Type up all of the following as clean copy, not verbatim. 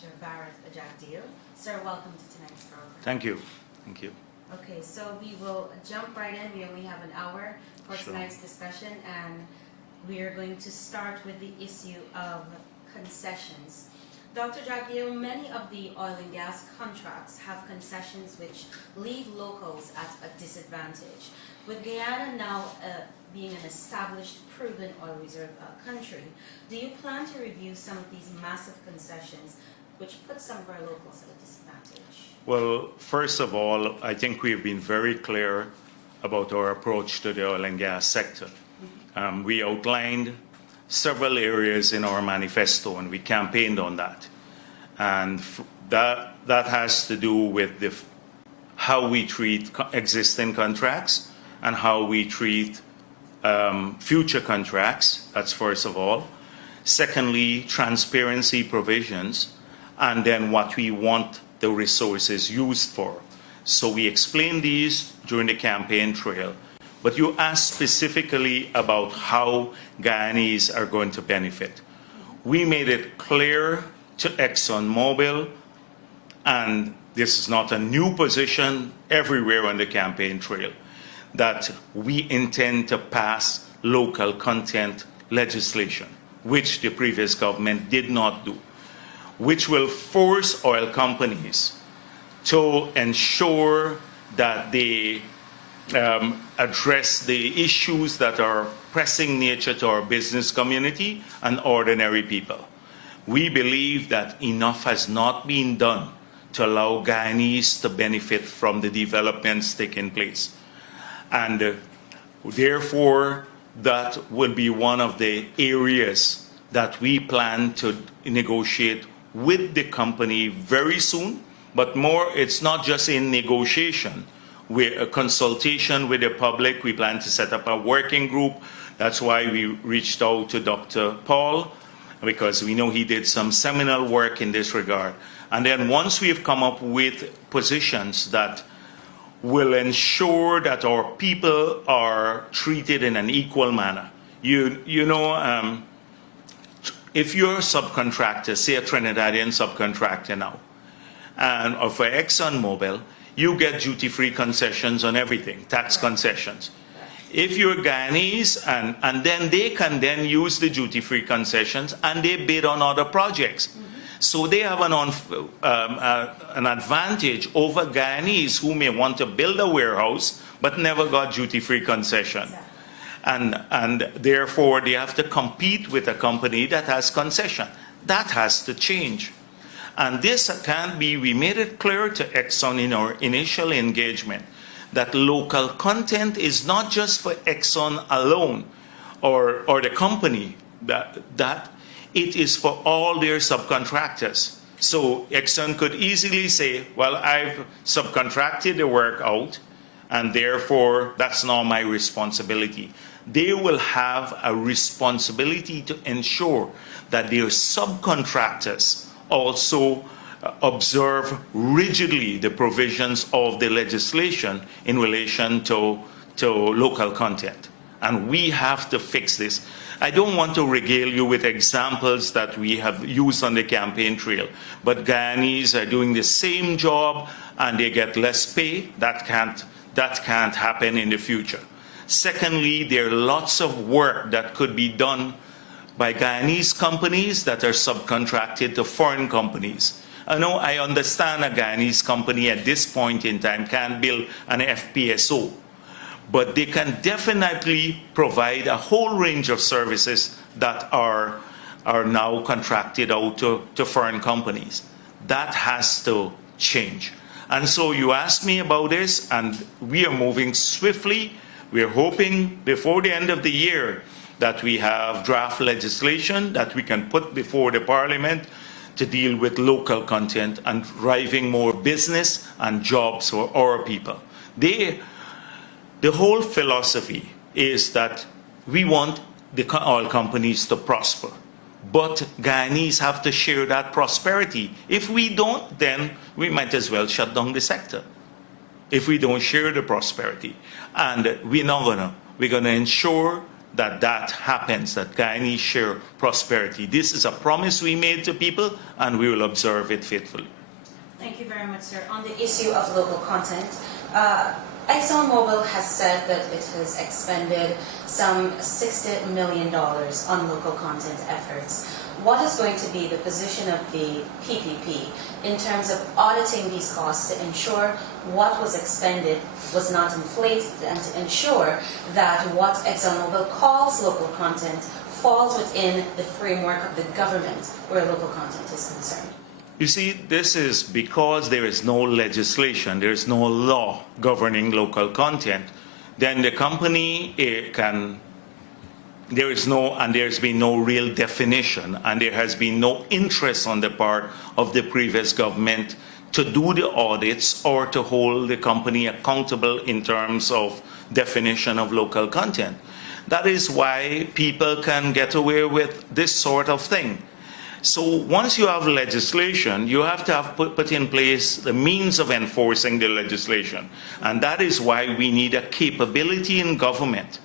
Dr. Jagdeo. Sir, welcome to tonight's program. Thank you. Thank you. Okay, so we will jump right in. We only have an hour for Sure. tonight's discussion, and we are going to start with the issue of concessions. Dr. Jagdeo, many of the oil and gas contracts have concessions which leave locals at a disadvantage. With Guyana now being an established, proven oil reserve country, do you plan to review some of these massive concessions which put some of our locals at a disadvantage? Well, first of all, I think we've been very clear about our approach to the oil and gas sector. We outlined several areas in our manifesto, and we campaigned on that. And that has to do with how we treat existing contracts and how we treat future contracts. That's first of all. Secondly, transparency provisions, and then what we want the resources used for. So we explained these during the campaign trail. But you asked specifically about how Guyanese are going to benefit. We made it clear to ExxonMobil, and this is not a new position everywhere on the campaign trail, that we intend to pass local content legislation, which the previous government did not do, which will force oil companies to ensure that they address the issues that are pressing nature to our business community and ordinary people. We believe that enough has not been done to allow Guyanese to benefit from the developments taking place. And therefore, that will be one of the areas that we plan to negotiate with the company very soon. But more, it's not just in negotiation. With a consultation with the public, we plan to set up a working group. That's why we reached out to Dr. Paul, because we know he did some seminal work in this regard. And then once we've come up with positions that will ensure that our people are treated in an equal manner. If you're a subcontractor, say a Trinidadian subcontractor now, and for ExxonMobil, you get duty-free concessions on everything, tax concessions. If you're Guyanese, and then they can then use the duty-free concessions and they bid on other projects. So they have an advantage over Guyanese who may want to build a warehouse but never got duty-free concession. And therefore they have to compete with a company that has concession. That has to change. And this can't be, we made it clear to Exxon in our initial engagement that local content is not just for Exxon alone or the company, that it is for all their subcontractors. So Exxon could easily say, well, I've subcontracted the work out, and therefore that's not my responsibility. They will have a responsibility to ensure that their subcontractors also observe rigidly the provisions of the legislation in relation to local content. And we have to fix this. I don't want to regale you with examples that we have used on the campaign trail, but Guyanese are doing the same job and they get less pay. That can't happen in the future. Secondly, there are lots of work that could be done by Guyanese companies that are subcontracted to foreign companies. I understand a Guyanese company at this point in time can't build an FPSO, but they can definitely provide a whole range of services that are now contracted out to foreign companies. That has to change. And so you asked me about this, and we are moving swiftly. We're hoping before the end of the year that we have draft legislation that we can put before the Parliament to deal with local content and driving more business and jobs for our people. The whole philosophy is that we want the oil companies to prosper, but Guyanese have to share that prosperity. If we don't, then we might as well shut down the sector if we don't share the prosperity. And we're going to ensure that that happens, that Guyanese share prosperity. This is a promise we made to people, and we will observe it faithfully. Thank you very much, sir. On the issue of local content, ExxonMobil has said that it has expended some $60 million on local content efforts. What is going to be the position of the PPP in terms of auditing these costs to ensure what was expended was not inflated, and to ensure that what ExxonMobil calls local content falls within the framework of the government where local content is concerned? You see, this is because there is no legislation, there is no law governing local content, then the company there's been no real definition, and there has been no interest on the part of the previous government to do the audits or to hold the company accountable in terms of definition of local content. That is why people can get away with this sort of thing. So once you have legislation, you have to have put in place the means of enforcing the legislation. And that is why we need a capability in government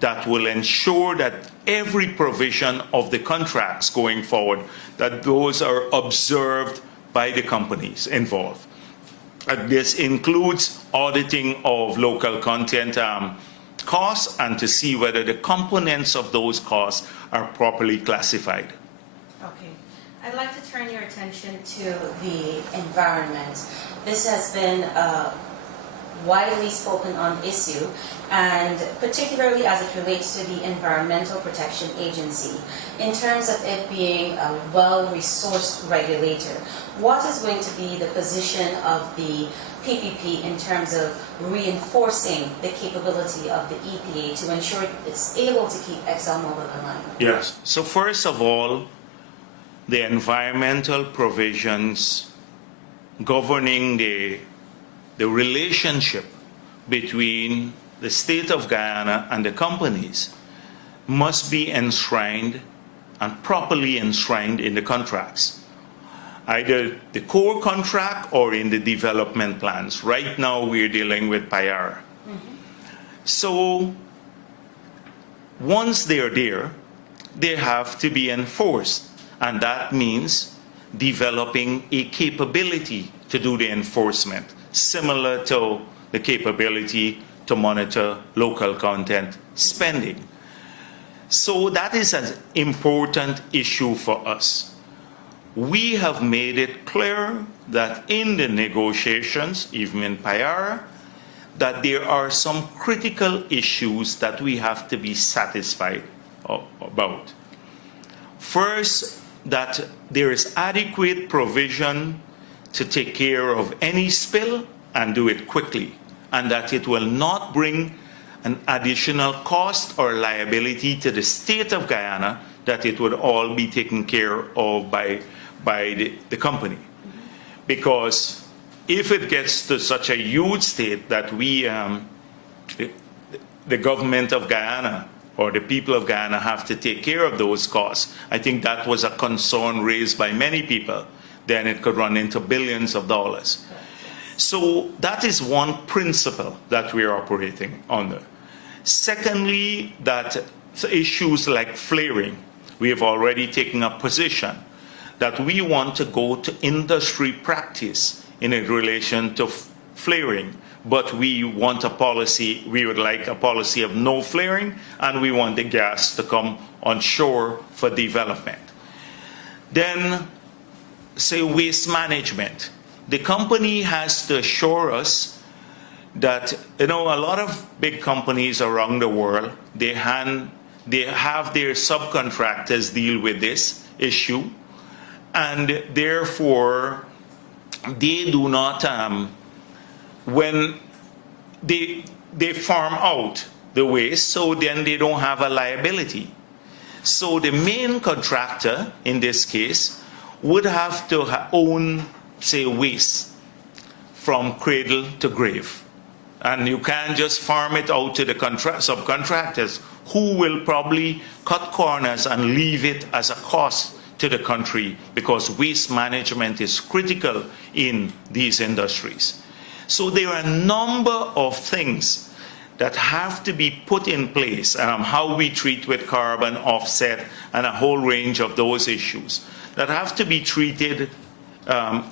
that will ensure that every provision of the contracts going forward, that those are observed by the companies involved. This includes auditing of local content costs, and to see whether the components of those costs are properly classified. Okay. I'd like to turn your attention to the environment. This has been a widely spoken on issue, and particularly as it relates to the Environmental Protection Agency, in terms of it being a well-resourced regulator. What is going to be the position of the PPP in terms of reinforcing the capability of the EPA to ensure it's able to keep ExxonMobil in line? Yes. So first of all, the environmental provisions governing the relationship between the state of Guyana and the companies must be enshrined and properly enshrined in the contracts, either the core contract or in the development plans. Right now we're dealing with Payara. So once they're there, they have to be enforced, and that means developing a capability to do the enforcement, similar to the capability to monitor local content spending. So that is an important issue for us. We have made it clear that in the negotiations, even in Payara, that there are some critical issues that we have to be satisfied about. First, that there is adequate provision to take care of any spill and do it quickly, and that it will not bring an additional cost or liability to the state of Guyana, that it would all be taken care of by the company. Because if it gets to such a huge state that the government of Guyana or the people of Guyana have to take care of those costs, I think that was a concern raised by many people, then it could run into billions of dollars. So that is one principle that we are operating under. Secondly, that issues like flaring, we have already taken a position that we want to go to industry practice in relation to flaring, but we want a policy, we would like a policy of no flaring, and we want the gas to come on shore for development. Then, say waste management. The company has to assure us that, a lot of big companies around the world, they have their subcontractors deal with this issue, and therefore they do not, when they farm out the waste, so then they don't have a liability. So the main contractor in this case would have to own, say, waste from cradle to grave. And you can't just farm it out to the subcontractors, who will probably cut corners and leave it as a cost to the country, because waste management is critical in these industries. So there are a number of things that have to be put in place, how we treat with carbon offset and a whole range of those issues that have to be treated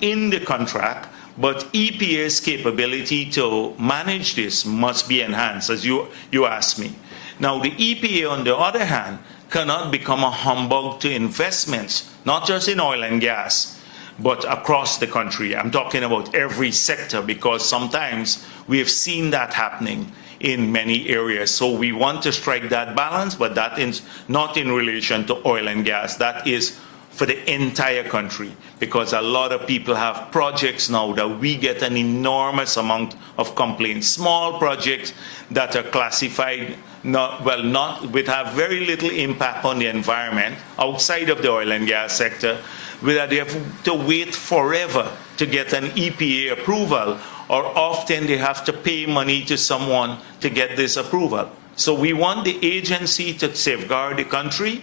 in the contract, but EPA's capability to manage this must be enhanced, as you asked me. Now, the EPA, on the other hand, cannot become a humbug to investments, not just in oil and gas, but across the country. I'm talking about every sector, because sometimes we have seen that happening in many areas. So we want to strike that balance, but that is not in relation to oil and gas. That is for the entire country, because a lot of people have projects now that we get an enormous amount of complaints. Small projects that are classified with have very little impact on the environment outside of the oil and gas sector, where they have to wait forever to get an EPA approval, or often they have to pay money to someone to get this approval. So we want the agency to safeguard the country,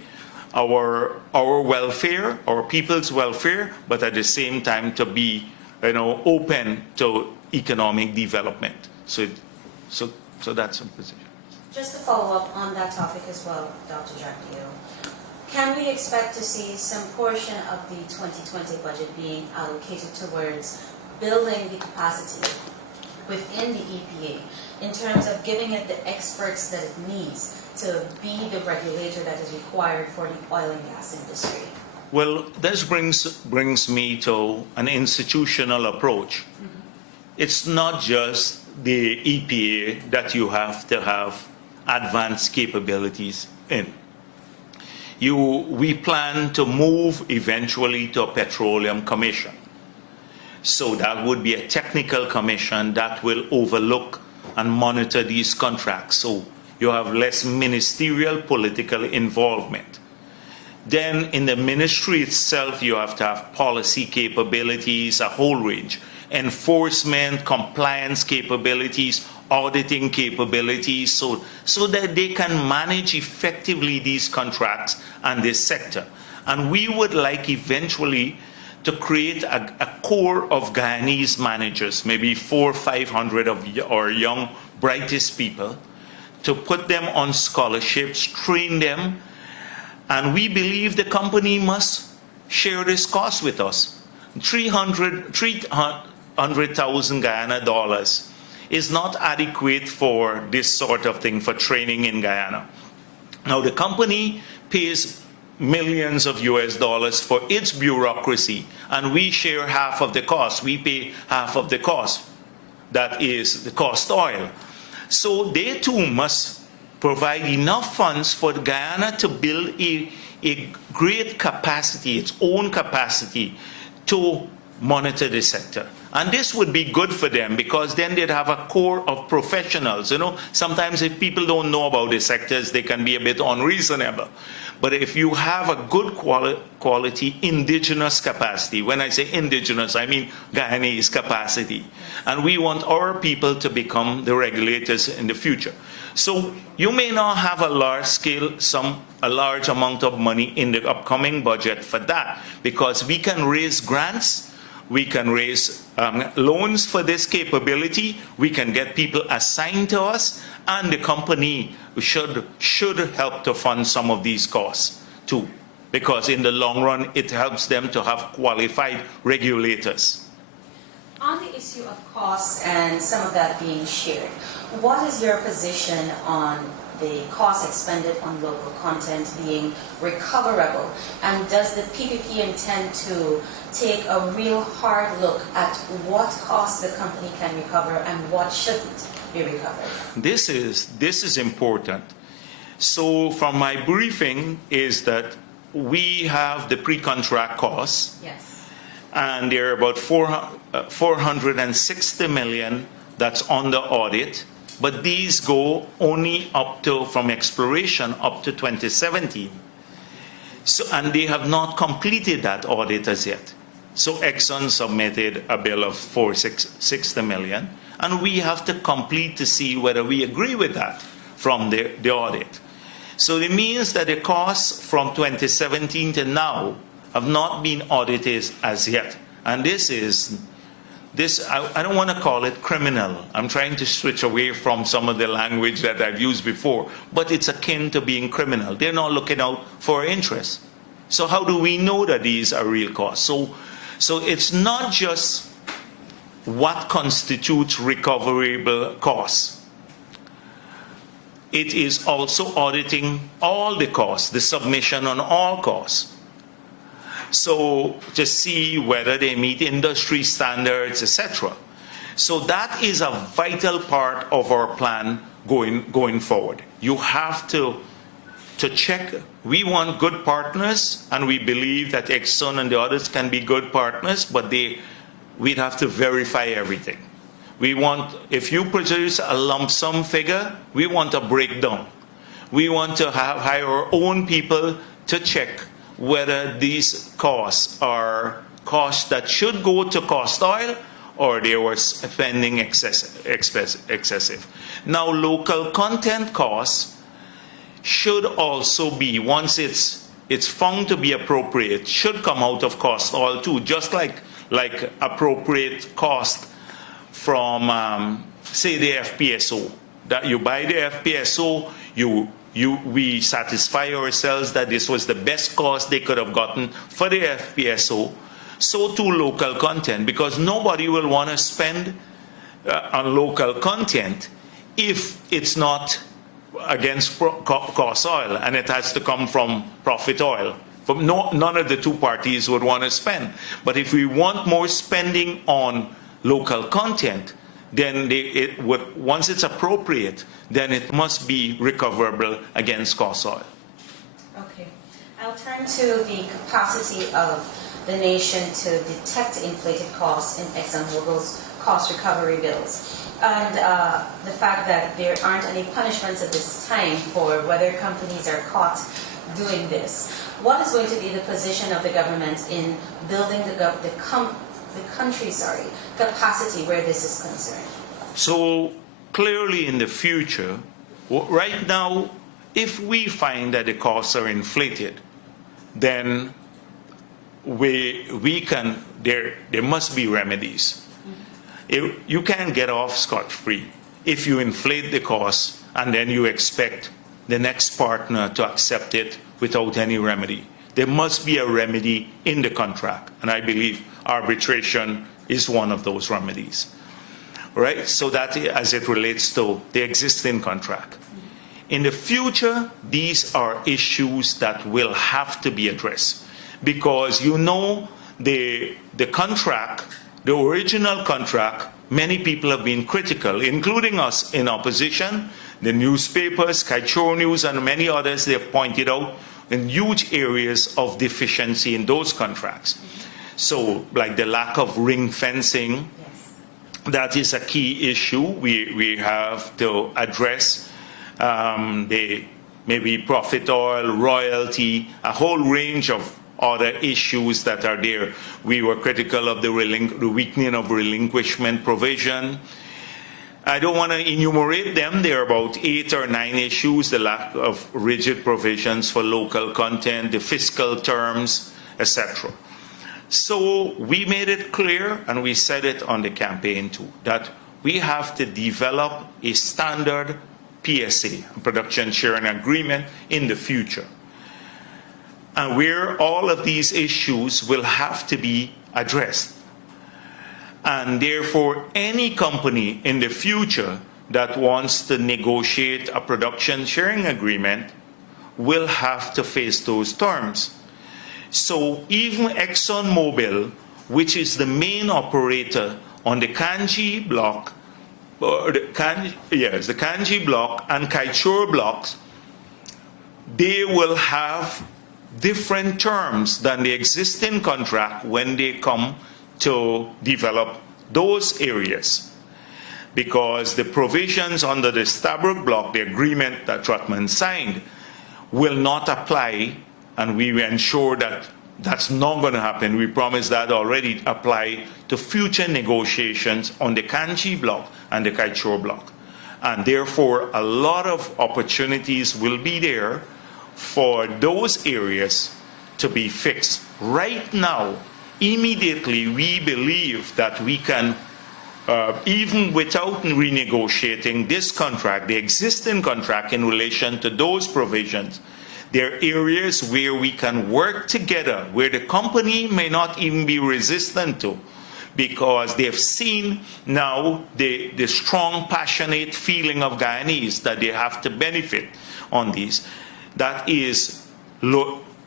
our welfare, our people's welfare, but at the same time to be, open to economic development. So that's a position. Just to follow up on that topic as well, Dr. Jagdeo, can we expect to see some portion of the 2020 budget being allocated towards building the capacity within the EPA in terms of giving it the experts that it needs to be the regulator that is required for the oil and gas industry? Well, this brings me to an institutional approach. It's not just the EPA that you have to have advanced capabilities in. We plan to move eventually to a petroleum commission. So that would be a technical commission that will overlook and monitor these contracts. So you have less ministerial political involvement. Then in the ministry itself, you have to have policy capabilities, a whole range, enforcement, compliance capabilities, auditing capabilities, so that they can manage effectively these contracts and this sector. And we would like eventually to create a core of Guyanese managers, maybe 400 or 500 of our young, brightest people, to put them on scholarships, train them, and we believe the company must share this cost with us. 300,000 Guyana dollars is not adequate for this sort of thing, for training in Guyana. Now, the company pays millions of US dollars for its bureaucracy, and we share half of the cost. We pay half of the cost. That is the cost oil. So they too must provide enough funds for Guyana to build a great capacity, its own capacity, to monitor the sector. And this would be good for them, because then they'd have a core of professionals. Sometimes if people don't know about the sectors, they can be a bit unreasonable. But if you have a good quality indigenous capacity, when I say indigenous, I mean Guyanese capacity. And we want our people to become the regulators in the future. So you may not have a large scale, a large amount of money in the upcoming budget for that, because we can raise grants, we can raise loans for this capability, we can get people assigned to us, and the company should help to fund some of these costs too, because in the long run it helps them to have qualified regulators. On the issue of costs and some of that being shared, what is your position on the cost expended on local content being recoverable? And does the PPP intend to take a real hard look at what costs the company can recover and what shouldn't be recovered? This is important. So from my briefing is that we have the pre-contract costs. Yes. And there are about 460 million that's on the audit, but these go only up to, from exploration up to 2017. So, and they have not completed that audit as yet. So Exxon submitted a bill of 460 million, and we have to complete to see whether we agree with that from the audit. So it means that the costs from 2017 to now have not been audited as yet. And this is this, I don't want to call it criminal. I'm trying to switch away from some of the language that I've used before, but it's akin to being criminal. They're not looking out for our interests. So how do we know that these are real costs? So it's not just what constitutes recoverable costs. It is also auditing all the costs, the submission on all costs. So to see whether they meet industry standards, etc. So that is a vital part of our plan going forward. You have to check. We want good partners, and we believe that Exxon and the others can be good partners, but we'd have to verify everything. We want, if you produce a lump sum figure, we want a breakdown. We want to hire our own people to check whether these costs are costs that should go to cost oil or they were spending excessive. Now, local content costs should also be, once it's found to be appropriate, should come out of cost oil too, just like appropriate cost from, say, the FPSO. That you buy the FPSO, we satisfy ourselves that this was the best cost they could have gotten for the FPSO. So too local content, because nobody will want to spend on local content if it's not against cost oil, and it has to come from profit oil. None of the two parties would want to spend. But if we want more spending on local content, then once it's appropriate, then it must be recoverable against cost oil. Okay. I'll turn to the capacity of the nation to detect inflated costs in ExxonMobil's cost recovery bills. And the fact that there aren't any punishments at this time for whether companies are caught doing this. What is going to be the position of the government in building the country's capacity where this is concerned? So clearly in the future, right now, if we find that the costs are inflated, then there must be remedies. You can't get off scot-free if you inflate the costs and then you expect the next partner to accept it without any remedy. There must be a remedy in the contract, and I believe arbitration is one of those remedies. Right? So that as it relates to the existing contract. In the future, these are issues that will have to be addressed, because the contract, the original contract, many people have been critical, including us in opposition. The newspapers, Kaieteur News, and many others, they have pointed out in huge areas of deficiency in those contracts. So, like the lack of ring fencing, that is a key issue we have to address. Maybe profit oil, royalty, a whole range of other issues that are there. We were critical of the weakening of relinquishment provision. I don't want to enumerate them. There are about 8 or 9 issues: the lack of rigid provisions for local content, the fiscal terms, etc. So we made it clear, and we said it on the campaign too, that we have to develop a standard PSA, production sharing agreement, in the future. And where all of these issues will have to be addressed. And therefore, any company in the future that wants to negotiate a production sharing agreement will have to face those terms. So even ExxonMobil, which is the main operator on the Kanji block, the Kanji block and Kaieteur blocks, they will have different terms than the existing contract when they come to develop those areas. Because the provisions under the Stabroek block, the agreement that Trotman signed, will not apply, and we ensure that that's not going to happen. We promise that already apply to future negotiations on the Kanji block and the Kaieteur block. And therefore, a lot of opportunities will be there for those areas to be fixed. Right now, immediately we believe that we can, even without renegotiating this contract, the existing contract in relation to those provisions, there are areas where we can work together, where the company may not even be resistant to, because they've seen now the strong, passionate feeling of Guyanese that they have to benefit on these. That is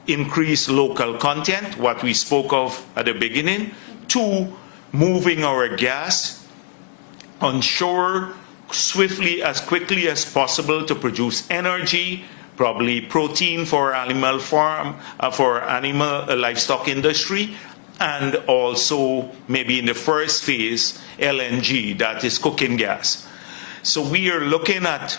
increased local content, what we spoke of at the beginning. 2, moving our gas onshore swiftly, as quickly as possible to produce energy, probably protein for animal farm, for animal livestock industry, and also maybe in the first phase, LNG, that is cooking gas. So we are looking at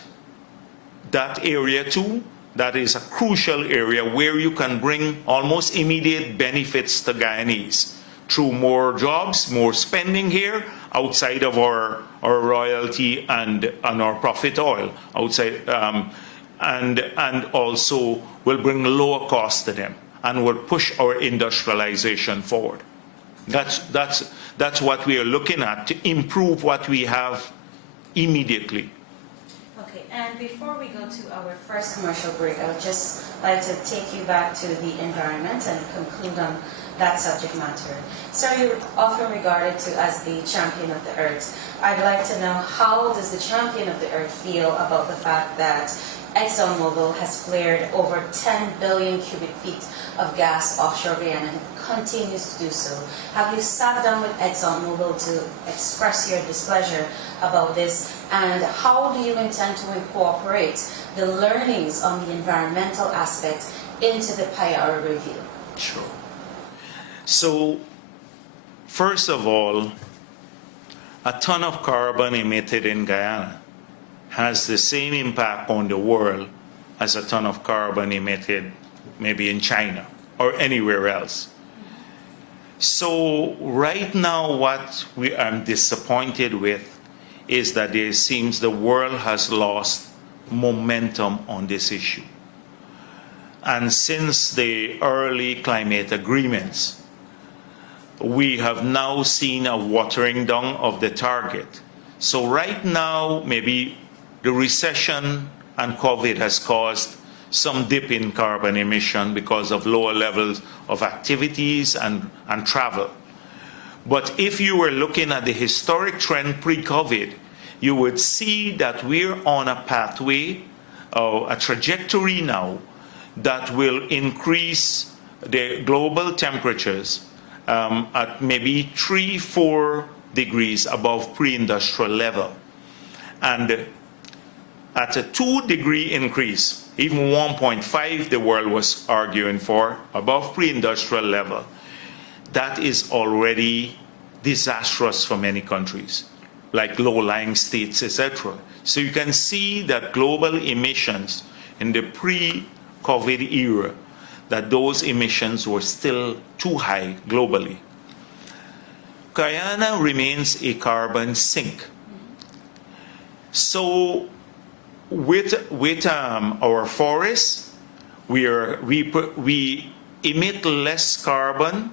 that area too. That is a crucial area where you can bring almost immediate benefits to Guyanese through more jobs, more spending here outside of our royalty and our profit oil outside, and also will bring lower cost to them and will push our industrialization forward. That's what we are looking at to improve what we have immediately. Okay, and before we go to our first commercial break, I would just like to take you back to the environment and conclude on that subject matter. Sir, you're often regarded to as the champion of the earth. I'd like to know, how does the champion of the earth feel about the fact that ExxonMobil has flared over 10 billion cubic feet of gas offshore Guyana and continues to do so? Have you sat down with ExxonMobil to express your displeasure about this? And how do you intend to incorporate the learnings on the environmental aspect into the Kaieteur review? Sure. So, first of all, a ton of carbon emitted in Guyana has the same impact on the world as a ton of carbon emitted maybe in China or anywhere else. So right now what I'm disappointed with is that it seems the world has lost momentum on this issue. And since the early climate agreements, we have now seen a watering down of the target. So right now, maybe the recession and COVID has caused some dip in carbon emission because of lower levels of activities and travel. But if you were looking at the historic trend pre-COVID, you would see that we're on a pathway, a trajectory now that will increase the global temperatures at maybe 3-4 degrees above pre-industrial level. And at a 2-degree increase, even 1.5 the world was arguing for, above pre-industrial level, that is already disastrous for many countries, like low-lying states, etc. So you can see that global emissions in the pre-COVID era, that those emissions were still too high globally. Guyana remains a carbon sink. So with our forests, we emit less carbon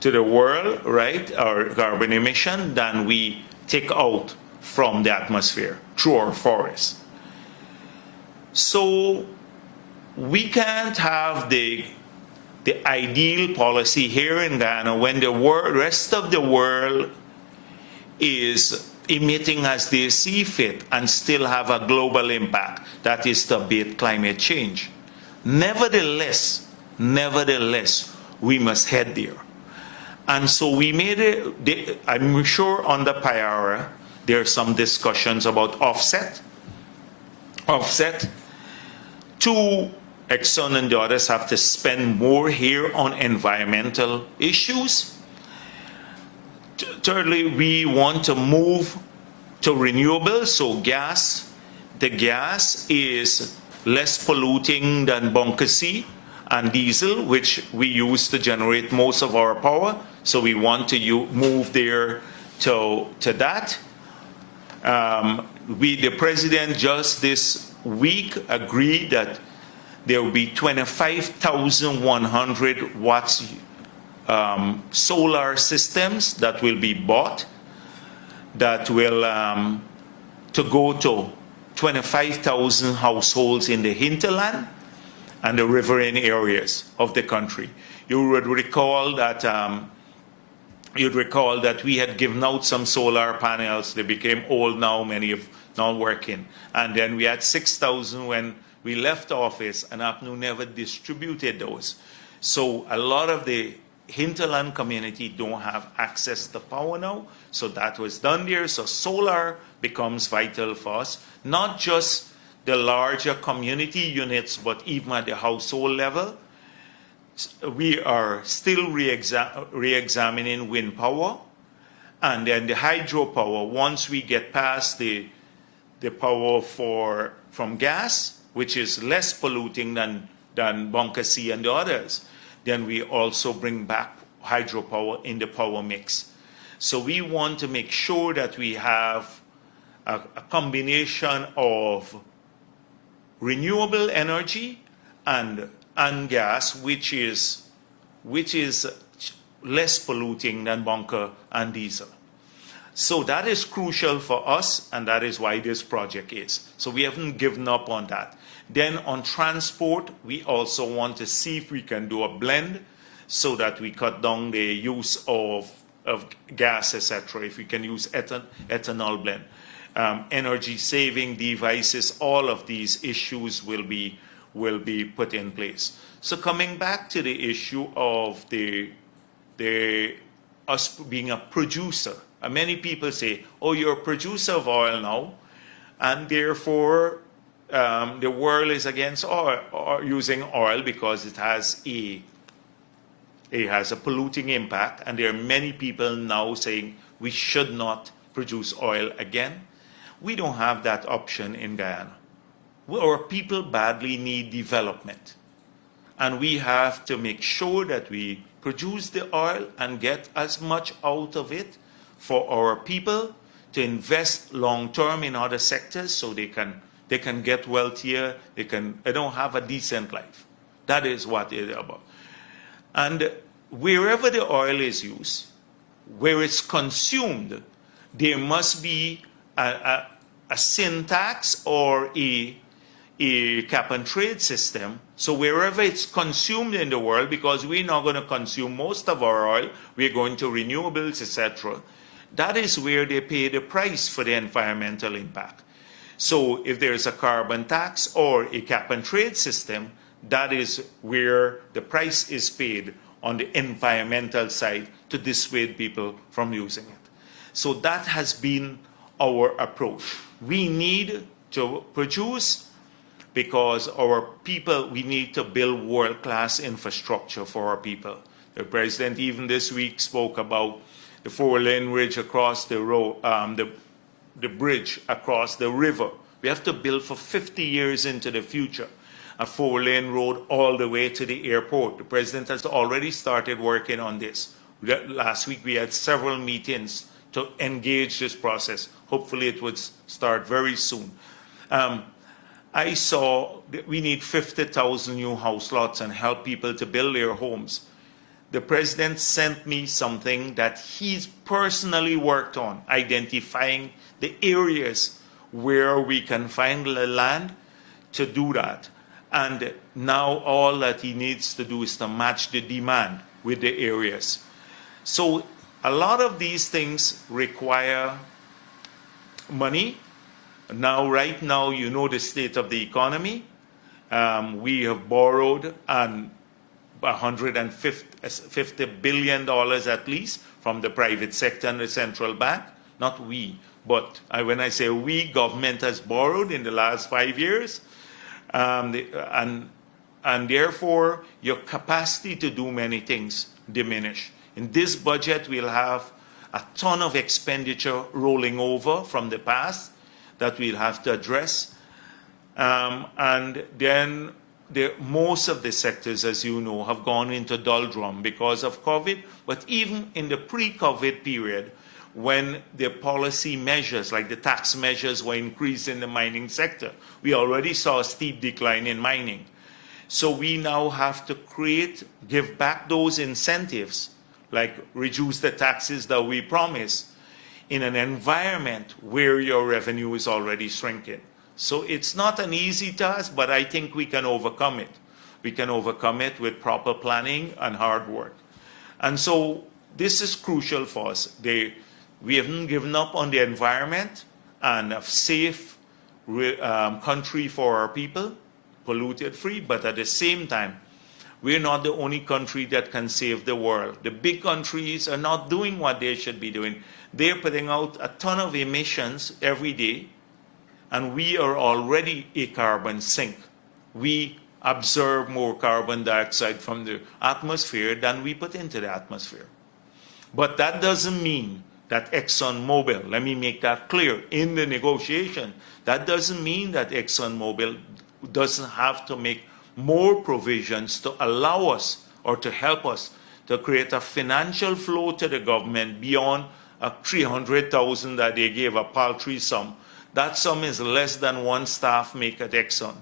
to the world, right, our carbon emission, than we take out from the atmosphere through our forests. So we can't have the ideal policy here in Guyana when the rest of the world is emitting as they see fit and still have a global impact, that is to abate climate change. Nevertheless, we must head there. And so we made it, I'm sure on the Kaieteur, there are some discussions about offset. Two, Exxon and the others have to spend more here on environmental issues. Thirdly, we want to move to renewables, so gas. The gas is less polluting than bunker C and diesel, which we use to generate most of our power. So we want to move there to that. The president just this week agreed that there will be 25,100 watts solar systems that will be bought that will to go to 25,000 households in the hinterland and the riverine areas of the country. You would recall that we had given out some solar panels. They became old now, many have not working. And then we had 6,000 when we left office, and APNU never distributed those. So a lot of the hinterland community don't have access to power now. So that was done there. So solar becomes vital for us, not just the larger community units, but even at the household level. We are still re-examining wind power, and then the hydropower. Once we get past the power from gas, which is less polluting than Bunker C and the others, then we also bring back hydropower in the power mix. So we want to make sure that we have a combination of renewable energy and gas, which is less polluting than bunker and diesel. So that is crucial for us, and that is why this project is. So we haven't given up on that. Then on transport, we also want to see if we can do a blend so that we cut down the use of gas, etc. If we can use ethanol blend. Energy saving devices, all of these issues will be put in place. So coming back to the issue of us being a producer, many people say, "Oh, you're a producer of oil now, and therefore the world is against oil or using oil because it has a polluting impact." And there are many people now saying we should not produce oil again. We don't have that option in Guyana. Our people badly need development. And we have to make sure that we produce the oil and get as much out of it for our people to invest long-term in other sectors so they can get wealthier, they don't have a decent life. That is what it is about. And wherever the oil is used, where it's consumed, there must be a sin tax or a cap and trade system. So wherever it's consumed in the world, because we're not going to consume most of our oil, we're going to renewables, etc. That is where they pay the price for the environmental impact. So if there's a carbon tax or a cap and trade system, that is where the price is paid on the environmental side to dissuade people from using it. So that has been our approach. We need to produce because our people, we need to build world-class infrastructure for our people. The president even this week spoke about the four-lane bridge across the road, the bridge across the river. We have to build for 50 years into the future a four-lane road all the way to the airport. The president has already started working on this. Last week we had several meetings to engage this process. Hopefully it would start very soon. I saw that we need 50,000 new house lots and help people to build their homes. The president sent me something that he's personally worked on, identifying the areas where we can find the land to do that. And now all that he needs to do is to match the demand with the areas. So a lot of these things require money. Now, right now, you know the state of the economy. We have borrowed $150 billion at least from the private sector and the central bank. Not we, but when I say we, government has borrowed in the last 5 years. And therefore, your capacity to do many things diminish. In this budget, we'll have a ton of expenditure rolling over from the past that we'll have to address. And then most of the sectors, as you know, have gone into doldrum because of COVID. But even in the pre-COVID period, when the policy measures, like the tax measures, were increased in the mining sector, we already saw a steep decline in mining. So we now have to give back those incentives like reduce the taxes that we promised in an environment where your revenue is already shrinking. So it's not an easy task, but I think we can overcome it. We can overcome it with proper planning and hard work. And so this is crucial for us. We haven't given up on the environment and a safe country for our people, polluted free, but at the same time, we're not the only country that can save the world. The big countries are not doing what they should be doing. They're putting out a ton of emissions every day, and we are already a carbon sink. We absorb more carbon dioxide from the atmosphere than we put into the atmosphere. But that doesn't mean that ExxonMobil, let me make that clear, in the negotiation, that doesn't mean that ExxonMobil doesn't have to make more provisions to allow us or to help us to create a financial flow to the government beyond a 300,000 that they gave, a paltry sum. That sum is less than one staff make at Exxon.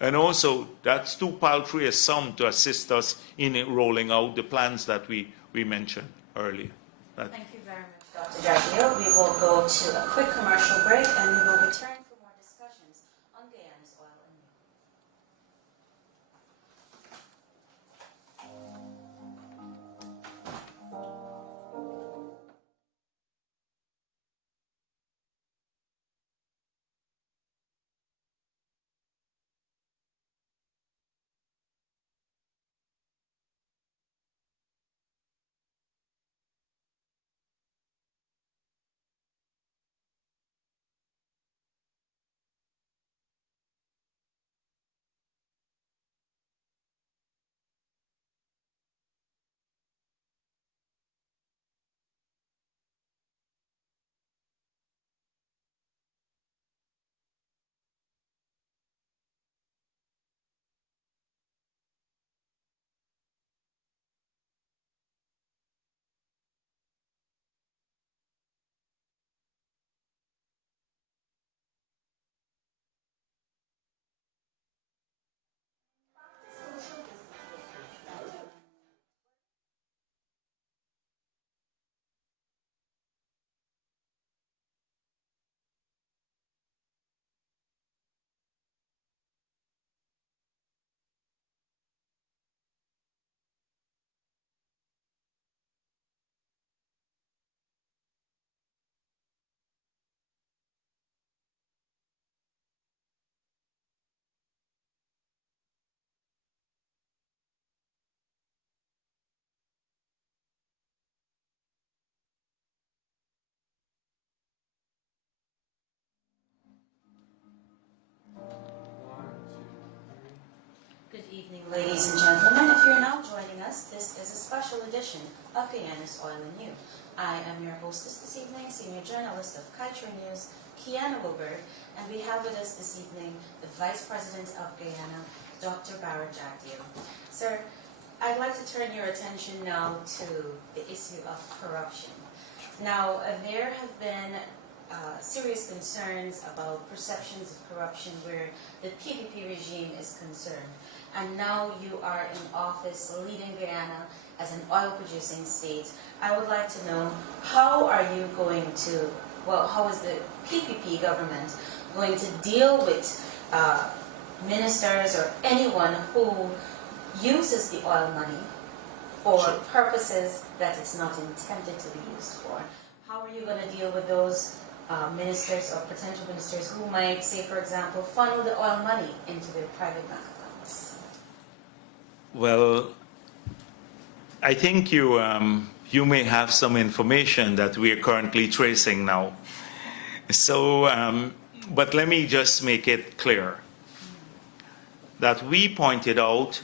And also, that's too paltry a sum to assist us in rolling out the plans that we mentioned earlier. Thank you very much, Dr. Jagdeo. We will go to a quick commercial break and we will return for more discussions on Guyana's oil and meal. Good evening, ladies and gentlemen. If you're now joining us, this is a special edition of Guyana's Oil and You. I am your hostess this evening, senior journalist of Kaieteur News, Kiana Wilburg, and we have with us this evening the Vice President of Guyana, Dr. Jagdeo. Sir, I'd like to turn your attention now to the issue of corruption. Now, there have been serious concerns about perceptions of corruption where the PPP regime is concerned. And now you are in office leading Guyana as an oil-producing state. I would like to know, how are you going to, how is the PPP government going to deal with ministers or anyone who uses the oil money for purposes that it's not intended to be used for? How are you going to deal with those ministers or potential ministers who might, say, for example, funnel the oil money into their private bank accounts? Well, I think you may have some information that we are currently tracing now. So, but let me just make it clear that we pointed out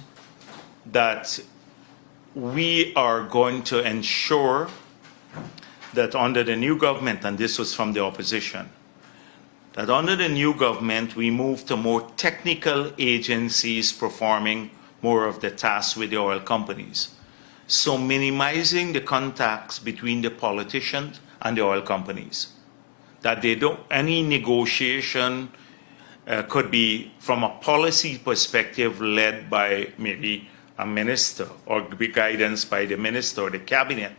that we are going to ensure that under the new government, and this was from the opposition, that under the new government we move to more technical agencies performing more of the tasks with the oil companies. So minimizing the contacts between the politicians and the oil companies. That they don't, any negotiation could be from a policy perspective led by maybe a minister or be guidance by the minister or the cabinet,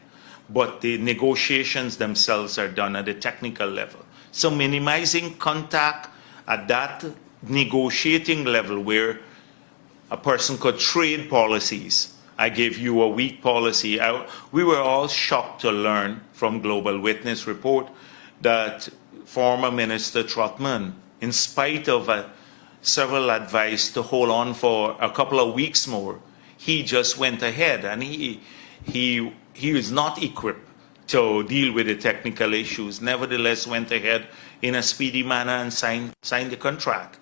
but the negotiations themselves are done at the technical level. So minimizing contact at that negotiating level where a person could trade policies. I gave you a weak policy. We were all shocked to learn from Global Witness report that former Minister Trotman, in spite of several advice to hold on for a couple of weeks more, he just went ahead, and he is not equipped to deal with the technical issues. Nevertheless, went ahead in a speedy manner and signed the contract.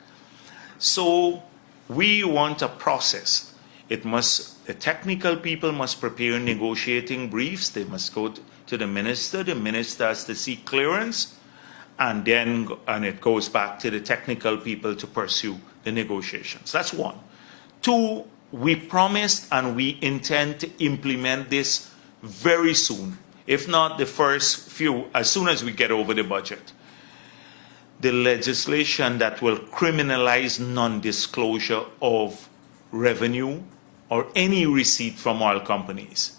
So we want a process. The technical people must prepare negotiating briefs. They must go to the minister. The minister has to seek clearance, and it goes back to the technical people to pursue the negotiations. That's one. Two, we promised and we intend to implement this very soon, if not the first few, as soon as we get over the budget. The legislation that will criminalize non-disclosure of revenue or any receipt from oil companies.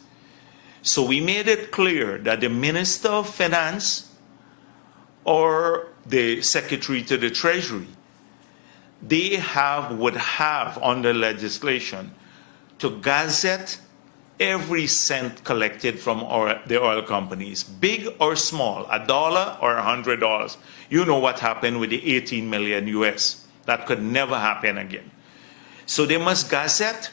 So we made it clear that the Minister of Finance or the Secretary to the Treasury, they would have under legislation to gazette every cent collected from the oil companies, big or small, $1 or $100. You know what happened with the 18 million US. That could never happen again. So they must gazette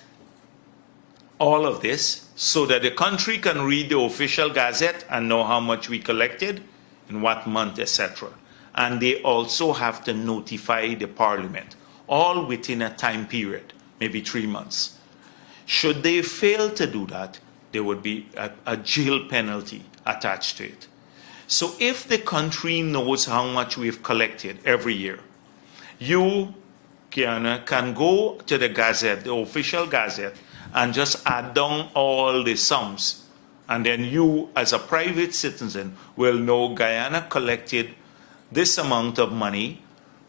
all of this so that the country can read the official gazette and know how much we collected, in what month, etc. And they also have to notify the Parliament, all within a time period, maybe 3 months. Should they fail to do that, there would be a jail penalty attached to it. So if the country knows how much we've collected every year, you, Kiana, can go to the Gazette, the official Gazette, and just add down all the sums. And then you, as a private citizen, will know Guyana collected this amount of money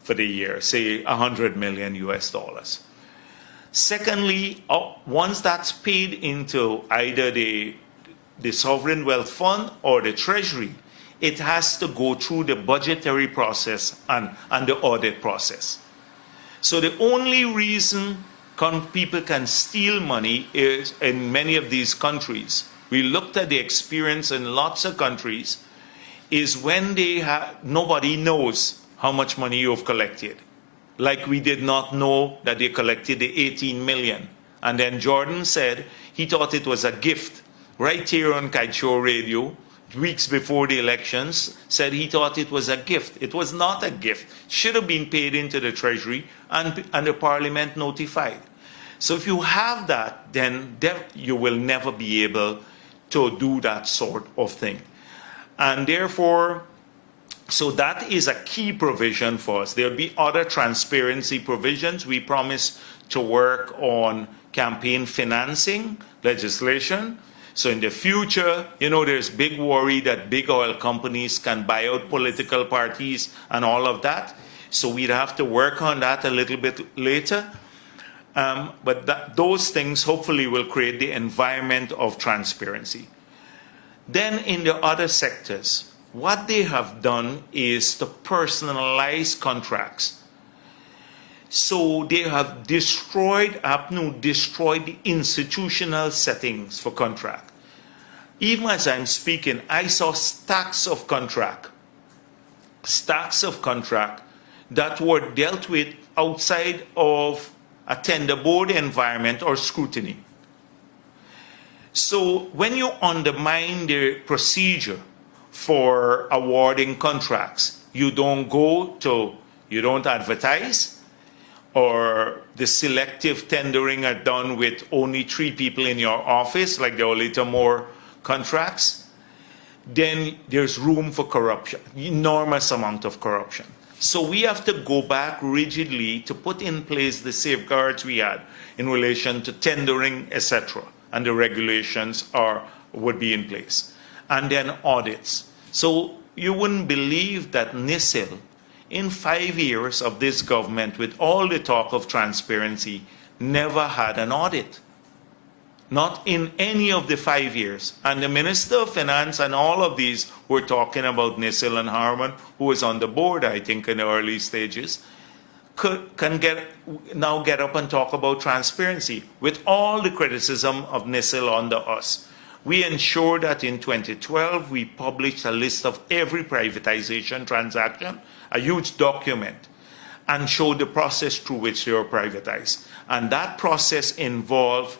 for the year, say 100 million US dollars. Secondly, once that's paid into either the Sovereign Wealth Fund or the Treasury, it has to go through the budgetary process and the audit process. So the only reason people can steal money is in many of these countries. We looked at the experience in lots of countries, is when nobody knows how much money you've collected. Like we did not know that they collected the 18 million. And then Jordan said he thought it was a gift. Right here on Kaieteur radio, weeks before the elections, said he thought it was a gift. It was not a gift. It should have been paid into the Treasury and the Parliament notified. So if you have that, then you will never be able to do that sort of thing. And therefore, so that is a key provision for us. There'll be other transparency provisions. We promise to work on campaign financing legislation. So in the future, there's big worry that big oil companies can buy out political parties and all of that. So we'd have to work on that a little bit later. But those things hopefully will create the environment of transparency. Then in the other sectors, what they have done is to personalize contracts. So they have destroyed the institutional settings for contract. Even as I'm speaking, I saw stacks of contract that were dealt with outside of a tender board environment or scrutiny. So when you undermine the procedure for awarding contracts, you don't advertise, or the selective tendering are done with only 3 people in your office, like the Olita Moore contracts, then there's room for corruption, enormous amount of corruption. So we have to go back rigidly to put in place the safeguards we had in relation to tendering, etc., and the regulations would be in place. And then audits. So you wouldn't believe that NISIL, in 5 years of this government, with all the talk of transparency, never had an audit. not in any of the 5 years. And the Minister of Finance and all of these were talking about Nisil and Harman, who was on the board, I think, in the early stages, can now get up and talk about transparency. With all the criticism of Nisil under us, we ensured that in 2012 we published a list of every privatization transaction, a huge document, and showed the process through which they were privatized. And that process involved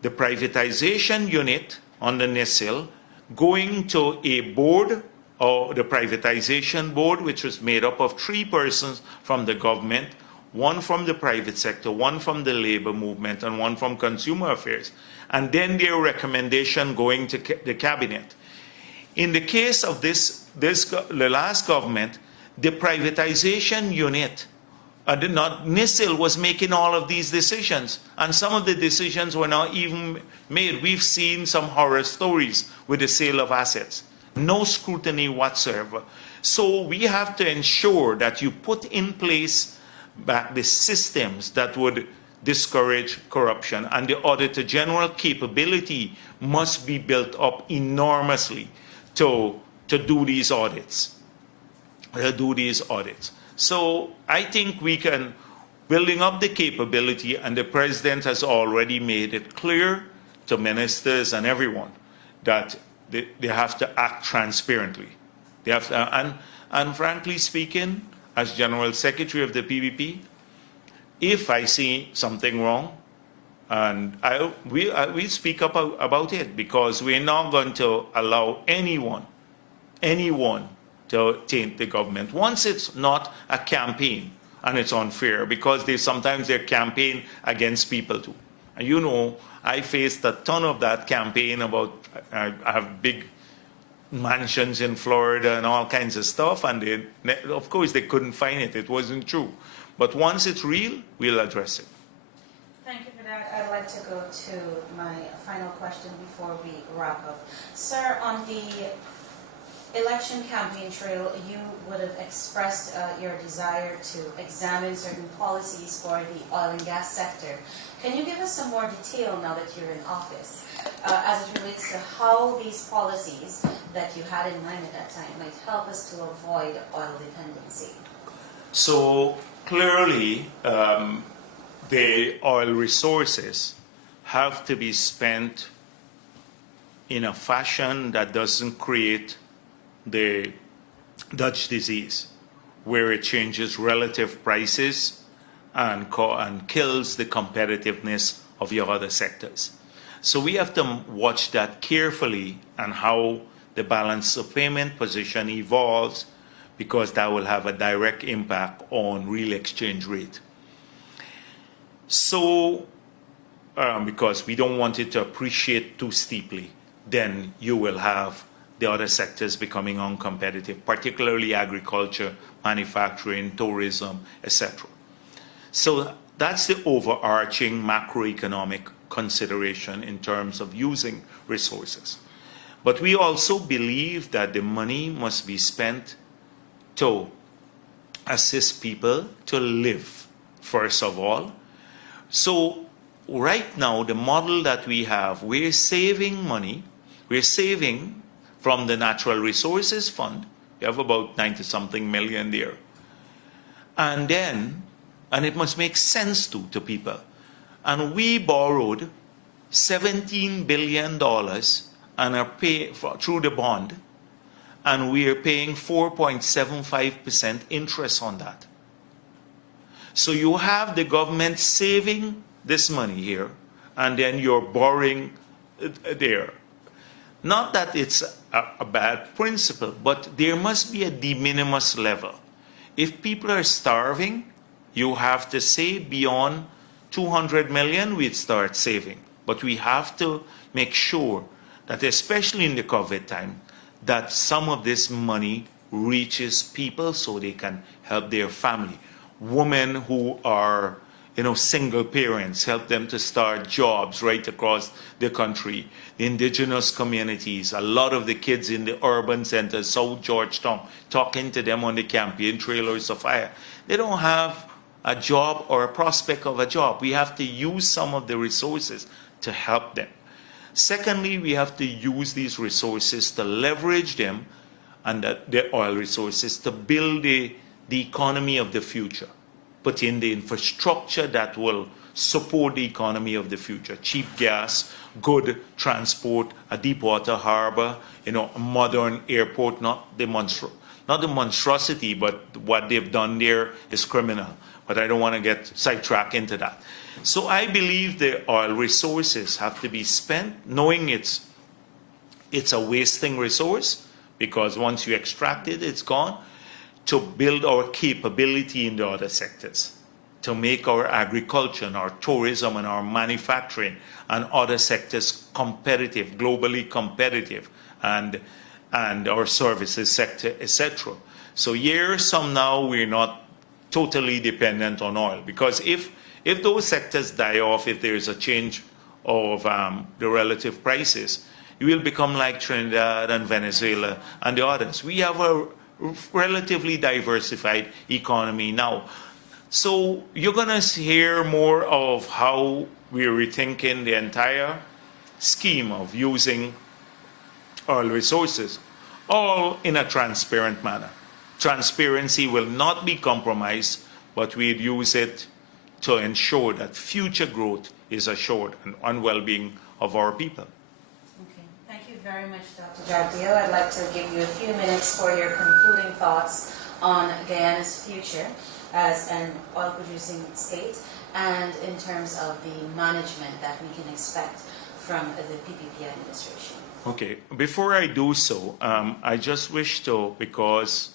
the privatization unit on the Nisil going to a board, or the privatization board, which was made up of 3 persons from the government, 1 from the private sector, 1 from the labor movement, and 1 from consumer affairs. And then their recommendation going to the cabinet. In the case of the last government, the privatization unit, not Nisil, was making all of these decisions, and some of the decisions were not even made. We've seen some horror stories with the sale of assets. No scrutiny whatsoever. So we have to ensure that you put in place back the systems that would discourage corruption, and the Auditor General capability must be built up enormously to do these audits. So I think we can, building up the capability, and the President has already made it clear to ministers and everyone that they have to act transparently. They have to, and frankly speaking, as General Secretary of the PBP, if I see something wrong, and we speak up about it, because we're not going to allow anyone to taint the government. Once it's not a campaign, and it's unfair, because sometimes they're campaign against people too. And you know, I faced a ton of that campaign about, I have big mansions in Florida and all kinds of stuff, and of course they couldn't find it. It wasn't true. But once it's real, we'll address it. Thank you for that. I'd like to go to my final question before we wrap up. Sir, on the election campaign trail, you would have expressed your desire to examine certain policies for the oil and gas sector. Can you give us some more detail now that you're in office as it relates to how these policies that you had in mind at that time might help us to avoid oil dependency? So clearly, the oil resources have to be spent in a fashion that doesn't create the Dutch disease, where it changes relative prices and kills the competitiveness of your other sectors. So we have to watch that carefully, and how the balance of payment position evolves, because that will have a direct impact on real exchange rate. So, because we don't want it to appreciate too steeply, then you will have the other sectors becoming uncompetitive, particularly agriculture, manufacturing, tourism, etc. So that's the overarching macroeconomic consideration in terms of using resources. But we also believe that the money must be spent to assist people to live, first of all. So right now, the model that we have, we're saving money, we're saving from the Natural Resources Fund. We have about 90-something million there. And it must make sense to people. And we borrowed $17 billion and are paying through the bond, and we are paying 4.75% interest on that. So you have the government saving this money here, and then you're borrowing there. Not that it's a bad principle, but there must be a de minimis level. If people are starving, you have to say beyond 200 million, we'd start saving. But we have to make sure that, especially in the COVID time, that some of this money reaches people so they can help their family. Women who are, single parents, help them to start jobs right across the country. The indigenous communities, a lot of the kids in the urban centers, South Georgetown, talking to them on the campaign trail or Sophia, they don't have a job or a prospect of a job. We have to use some of the resources to help them. Secondly, we have to use these resources to leverage them and the oil resources to build the economy of the future. Put in the infrastructure that will support the economy of the future. Cheap gas, good transport, a deep water harbor, a modern airport, not the monstrosity, but what they've done there is criminal. But I don't want to get sidetracked into that. So I believe the oil resources have to be spent knowing it's a wasting resource, because once you extract it, it's gone, to build our capability in the other sectors, to make our agriculture and our tourism and our manufacturing and other sectors competitive, globally competitive, and our services sector, etc. So years from now, we're not totally dependent on oil, because if those sectors die off, if there is a change of the relative prices, you will become like Trinidad and Venezuela and the others. We have a relatively diversified economy now. So you're going to hear more of how we're rethinking the entire scheme of using oil resources, all in a transparent manner. Transparency will not be compromised, but we'd use it to ensure that future growth is assured and well-being of our people. Okay, thank you very much, Dr. Jagdeo. I'd like to give you a few minutes for your concluding thoughts on Guyana's future as an oil-producing state, and in terms of the management that we can expect from the PPP administration. Okay, before I do so, I just wish to, because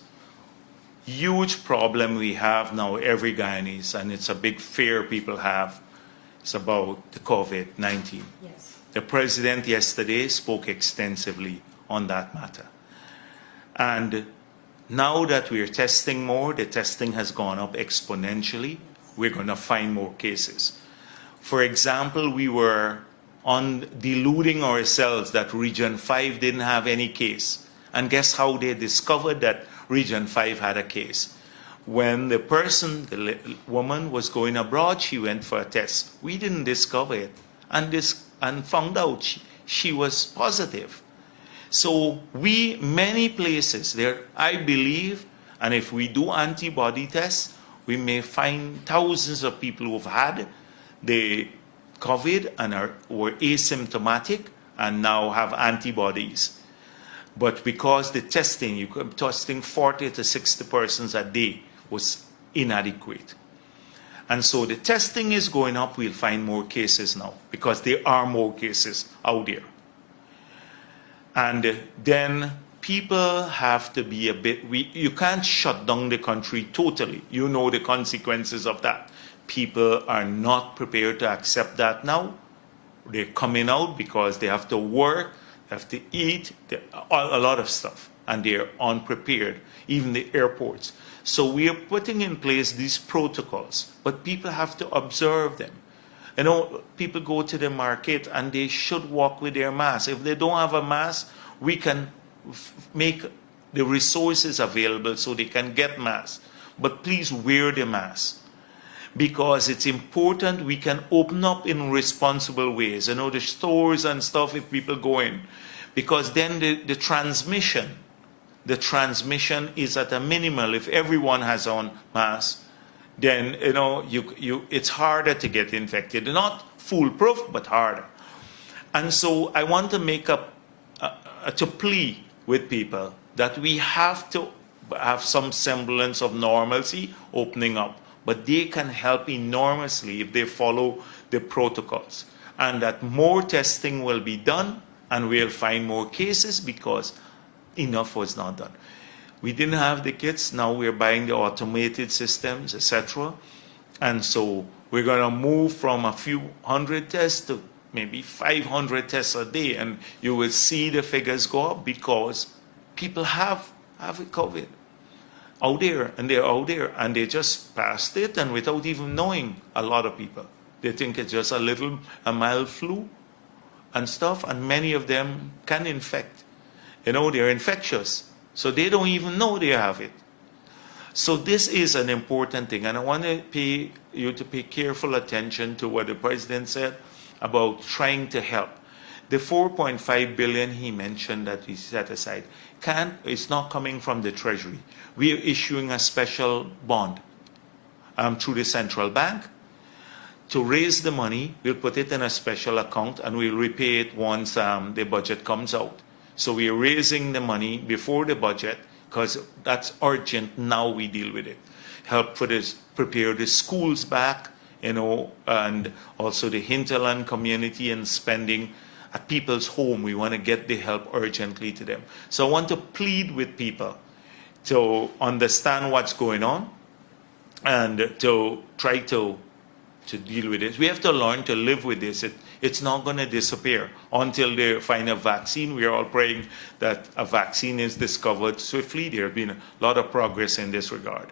huge problem we have now, every Guyanese, and it's a big fear people have, is about the COVID-19. Yes. The president yesterday spoke extensively on that matter. And now that we're testing more, the testing has gone up exponentially, we're going to find more cases. For example, we were deluding ourselves that Region 5 didn't have any case. And guess how they discovered that Region 5 had a case? When the woman was going abroad, she went for a test. We didn't discover it and found out she was positive. So many places there, I believe, and if we do antibody tests, we may find thousands of people who've had the COVID and were asymptomatic and now have antibodies. But because the testing, you could be testing 40 to 60 persons a day, was inadequate. And so the testing is going up. We'll find more cases now because there are more cases out there. And then people have to be a bit, you can't shut down the country totally. You know the consequences of that. People are not prepared to accept that now. They're coming out because they have to work, they have to eat, a lot of stuff, and they're unprepared, even the airports. So we are putting in place these protocols, but people have to observe them. You know, people go to the market and they should walk with their mask. If they don't have a mask, we can make the resources available so they can get masks. But please wear the mask, because it's important we can open up in responsible ways. You know, the stores and stuff, if people go in, because then the transmission is at a minimal. If everyone has on masks, then you know it's harder to get infected. Not foolproof, but harder. And so I want to make to plea with people that we have to have some semblance of normalcy opening up, but they can help enormously if they follow the protocols, and that more testing will be done and we'll find more cases because enough was not done. We didn't have the kits, now we're buying the automated systems, etc. And so we're going to move from a few hundred tests to maybe 500 tests a day, and you will see the figures go up because people have COVID out there, and they're out there, and they just passed it, and without even knowing, a lot of people. They think it's just a mild flu and stuff, and many of them can infect. You know, they're infectious, so they don't even know they have it. So this is an important thing, and I want you to pay careful attention to what the president said, about trying to help. The 4.5 billion he mentioned that we set aside it's not coming from the Treasury. We are issuing a special bond through the central bank to raise the money. We'll put it in a special account and we'll repay it once the budget comes out. So we are raising the money before the budget because that's urgent. Now we deal with it. Help prepare the schools back, and also the hinterland community and spending at people's home. We want to get the help urgently to them. So I want to plead with people to understand what's going on and to try to deal with it. We have to learn to live with this. It's not going to disappear until they find a vaccine. We are all praying that a vaccine is discovered swiftly. There have been a lot of progress in this regard.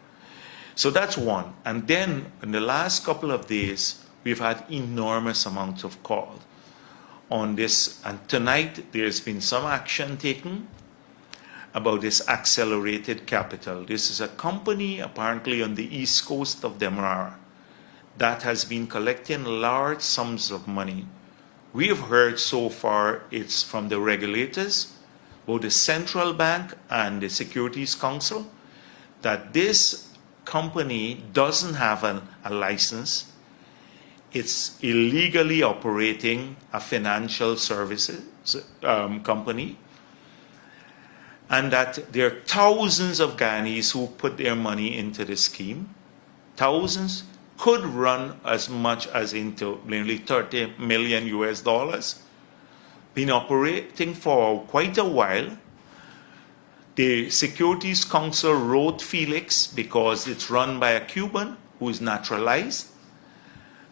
So that's one. And then in the last couple of days, we've had enormous amounts of calls on this. And tonight, there's been some action taken about this accelerated capital. This is a company apparently on the east coast of Demerara that has been collecting large sums of money. We have heard so far it's from the regulators, both the central bank and the Securities Council, that this company doesn't have a license. It's illegally operating a financial services company, and that there are thousands of Guyanese who put their money into the scheme. Thousands could run as much as into nearly 30 million US dollars. Been operating for quite a while. The Securities Council wrote Felix because it's run by a Cuban who is naturalized.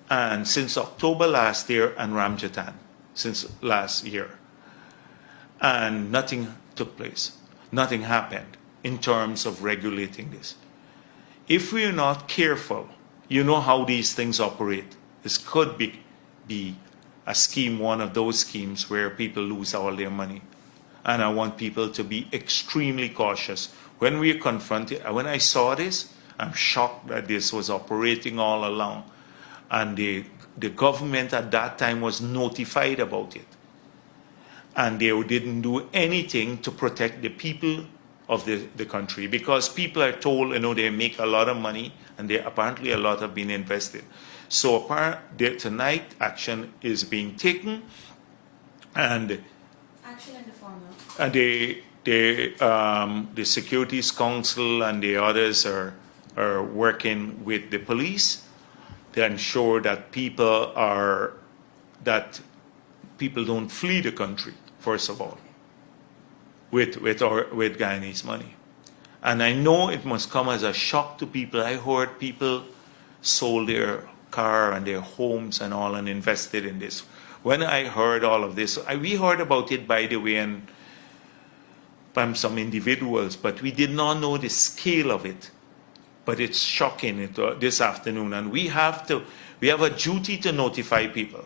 And since October last year, and Ramjatan since last year. And nothing took place. Nothing happened in terms of regulating this. If we're not careful, you know how these things operate. This could be a scheme, one of those schemes where people lose all their money. And I want people to be extremely cautious. When we are confronted, when I saw this, I'm shocked that this was operating all along. And the government at that time was notified about it. And they didn't do anything to protect the people of the country, because people are told, they make a lot of money, and apparently a lot have been invested. So tonight, action is being taken, and Action in the form of? and the Securities Council and the others are working with the police to ensure that people don't flee the country, first of all, with Guyanese money. And I know it must come as a shock to people. I heard people sold their car and their homes and all and invested in this. When I heard all of this, we heard about it, by the way, and from some individuals, but we did not know the scale of it. But it's shocking this afternoon, and we have a duty to notify people.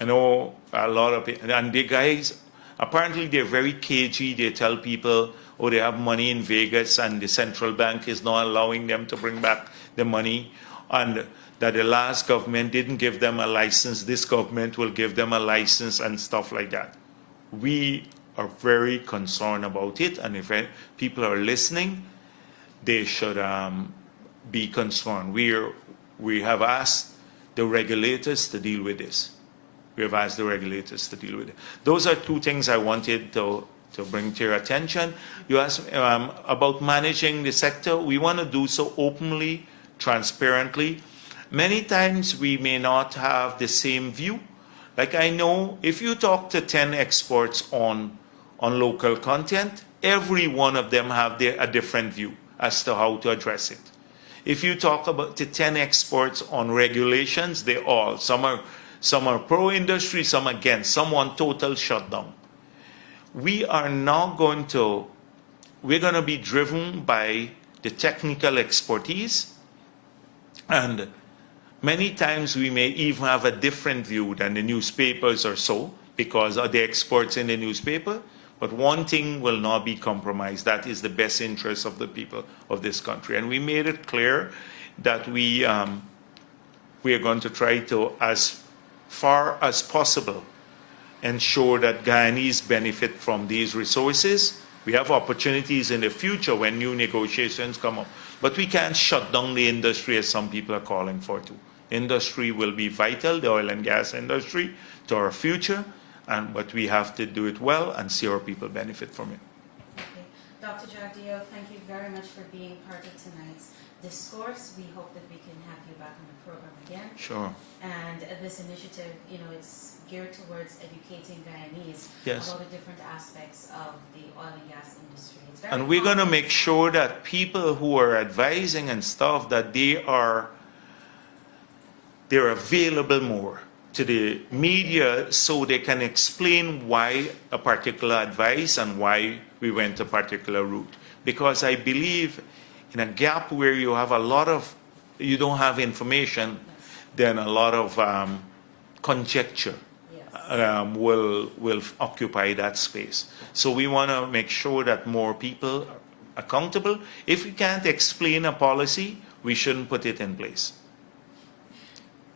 I know a lot of people, and the guys, apparently they're very cagey. They tell people, they have money in Vegas and the central bank is not allowing them to bring back the money, and that the last government didn't give them a license. This government will give them a license and stuff like that. We are very concerned about it, and if people are listening, they should be concerned. We have asked the regulators to deal with this. We have asked the regulators to deal with it. Those are two things I wanted to bring to your attention. You asked about managing the sector. We want to do so openly, transparently. Many times we may not have the same view. Like, I know if you talk to 10 experts on local content, every one of them have a different view as to how to address it. If you talk about the 10 experts on regulations, some are pro-industry, some against, some want total shutdown. We're going to be driven by the technical expertise, and many times we may even have a different view than the newspapers or so, because of the experts in the newspaper. But one thing will not be compromised. That is the best interest of the people of this country. And we made it clear that we are going to try to, as far as possible, ensure that Guyanese benefit from these resources. We have opportunities in the future when new negotiations come up, but we can't shut down the industry as some people are calling for to. Industry will be vital, the oil and gas industry, to our future, but we have to do it well and see our people benefit from it. Okay. Dr. Jagdeo, thank you very much for being part of tonight's discourse. We hope that we can have you back on the program again. Sure. And this initiative, it's geared towards educating Guyanese Yes. about the different aspects of the oil and gas industry. It's very And we're going to complex. make sure that people who are advising and stuff, that they're available more to the media so they can explain why a particular advice and why we went a particular route. Because I believe in a gap where you have you don't have information, then a lot of conjecture Yes. will occupy that space. So we want to make sure that more people are accountable. If we can't explain a policy, we shouldn't put it in place.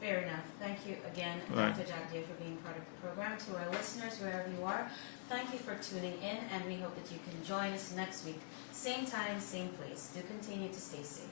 Fair enough. Thank you again, Right. Dr. Jagdeo, for being part of the program. To our listeners, wherever you are, thank you for tuning in, and we hope that you can join us next week. Same time, same place. Do continue to stay safe.